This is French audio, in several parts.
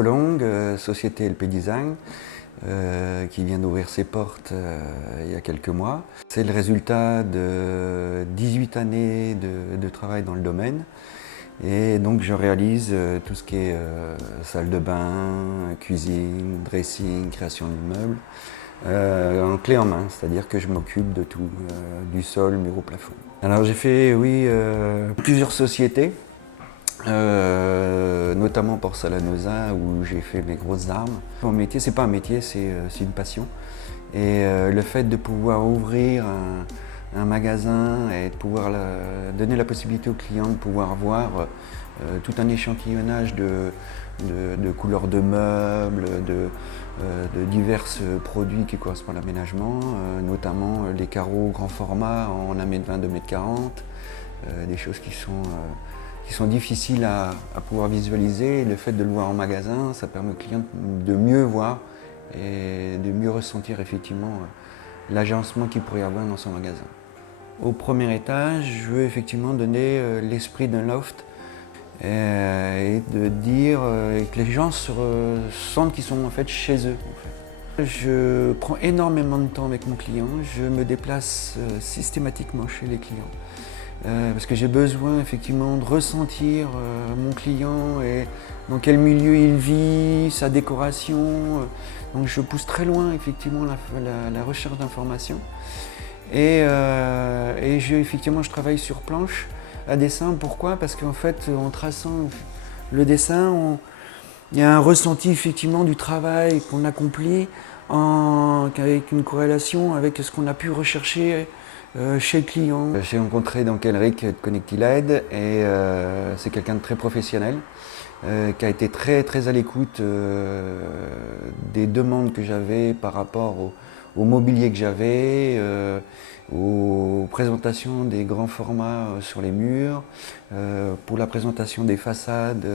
Colong, société LP Design, qui vient d'ouvrir ses portes il y a quelques mois. C'est le résultat de 18 années de travail dans le domaine. Et donc je réalise tout ce qui est salle de bain, cuisine, dressing, création d'immeubles, en clé en main, c'est-à-dire que je m'occupe de tout, du sol, mur au plafond. Alors j'ai fait, oui, plusieurs sociétés, notamment Porcelanosa où j'ai fait mes grosses armes. Mon métier, c'est pas un métier, c'est une passion. Et le fait de pouvoir ouvrir un magasin et de pouvoir donner la possibilité aux clients de pouvoir voir tout un échantillonnage de couleurs de meubles, de divers produits qui correspondent à l'aménagement, notamment les carreaux grand format en 1,20 m, 2,40 m, des choses qui sont difficiles à pouvoir visualiser. Et le fait de le voir en magasin, ça permet aux clients de mieux voir et de mieux ressentir effectivement l'agencement qu'il pourrait y avoir dans son magasin. Au premier étage, je veux effectivement donner l'esprit d'un loft et de dire que les gens se sentent qu'ils sont en fait chez eux. En fait. Je prends énormément de temps avec mon client, je me déplace systématiquement chez les clients. Parce que j'ai besoin effectivement de ressentir mon client et dans quel milieu il vit, sa décoration. Donc je pousse très loin effectivement la recherche d'informations. Et effectivement je travaille sur planche à dessin. Pourquoi? Parce qu'en fait en traçant le dessin, il y a un ressenti effectivement du travail qu'on accomplit avec une corrélation avec ce qu'on a pu rechercher chez le client. J'ai rencontré donc Elric de Connectiled et c'est quelqu'un de très professionnel qui a été très à l'écoute des demandes que j'avais par rapport au mobilier que j'avais, aux présentations des grands formats sur les murs, pour la présentation des façades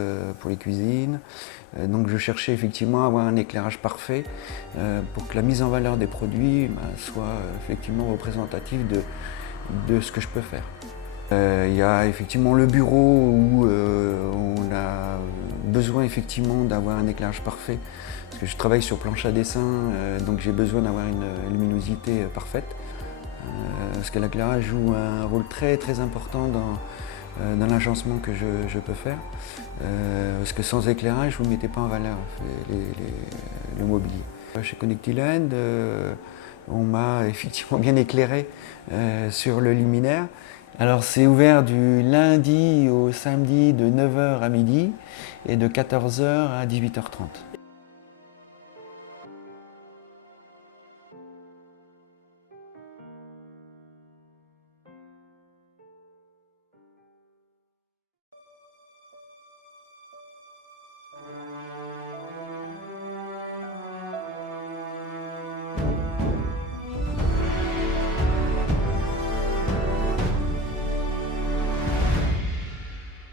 pour les cuisines. Donc je cherchais effectivement à avoir un éclairage parfait pour que la mise en valeur des produits soit effectivement représentative de ce que je peux faire. Il y a effectivement le bureau où on a besoin effectivement d'avoir un éclairage parfait parce que je travaille sur planche à dessin, donc j'ai besoin d'avoir une luminosité parfaite parce que l'éclairage joue un rôle très important dans l'agencement que je peux faire. Parce que sans éclairage, vous ne mettez pas en valeur le mobilier. Chez Connectiled, on m'a effectivement bien éclairé sur le luminaire. Alors c'est ouvert du lundi au samedi de 9 h à midi et de 14 h à 18 h 30.